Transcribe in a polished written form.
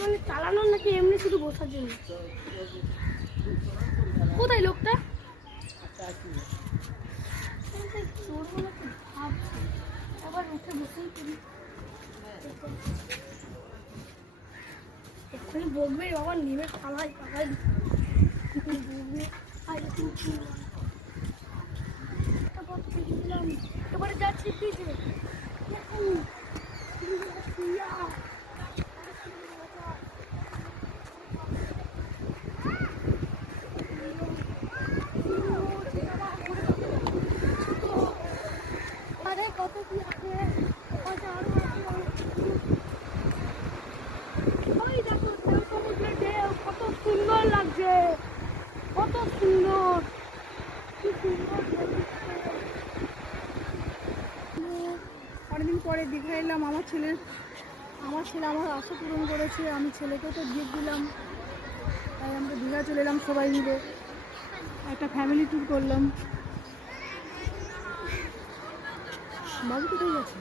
মানে চালানোর নাকি এমনি শুধু বসার জন্য? কোথায় লোকটা? আবার উঠে বসেই করি এক্ষুনি বলবে বাবা নেমে পালাই পালাই বলবে এবারে যাচ্ছি পিছে কত কি আছে ওই দেখো সমুদ্রের ঢেউ কত সুন্দর লাগছে, কত সুন্দর, কি সুন্দর। অনেকদিন পরে দীঘা এলাম। আমার ছেলে আমার আশা পূরণ করেছে। আমি ছেলেকেও তো গিফট দিলাম, তাই আমরা দীঘা চলে এলাম সবাই মিলে, একটা ফ্যামিলি ট্যুর করলাম। বাবু কোথায় গেছে?